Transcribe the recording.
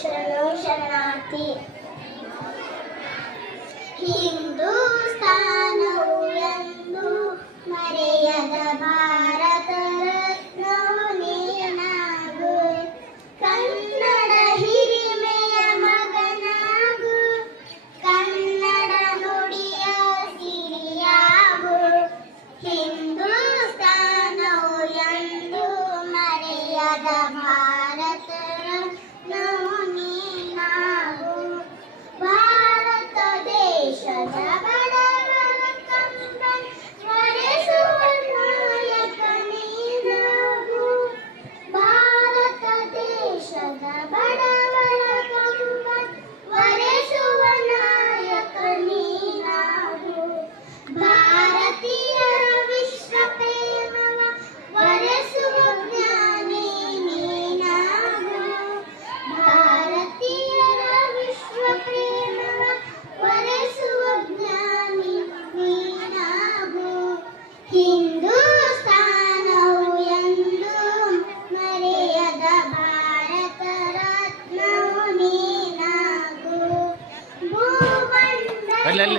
ಶರಣು ಶರಣಾರ್ಥಿ. ಹಿಂದೂಸ್ತಾನವು ಎಂದು ಮರೆಯದ ಭಾರತ ರತ್ನವು ನೀನಾಗು. ಕನ್ನಡ ಹಿರಿಮೆಯ ಮಗನಾಗು, ಕನ್ನಡ ನುಡಿಯ ಸಿರಿಯಾಗು. ಹಿಂದೂಸ್ತಾನವು ಎಂದು ಮರೆಯದ ಭಾರತ ರತ್ನವು ನೀನಾಗು. ಭಾರತ ದೇಶದ ಬಡವರ ಕಂಬನಿ ಸ್ವರಿಸುವ ನಾಯಕ ನೀನಾಗು. ಭಾರತ ದೇಶದ ಬಡವರ ಕಂಬನಿ ಸ್ವರಿಸುವ ನಾಯಕ ನೀನಾಗು. ಭಾರತೀಯರ ವಿಶ್ವ ಪ್ರೇಮವ ವರೆಸುವ ಜ್ಞಾನಿ ನೀನಾಗು. ಭಾರತೀಯರ ವಿಶ್ವ ಪ್ರೇಮವ ವರೆಸುವ ಜ್ಞಾನಿ ನೀನಾಗು. ಹಿಂದೂಸ್ತಾನವು ಎಂದು ಮರೆಯದ ಭಾರತ ರತ್ನವು ನೀನಾಗು. ಭೂಮಂಡಲದ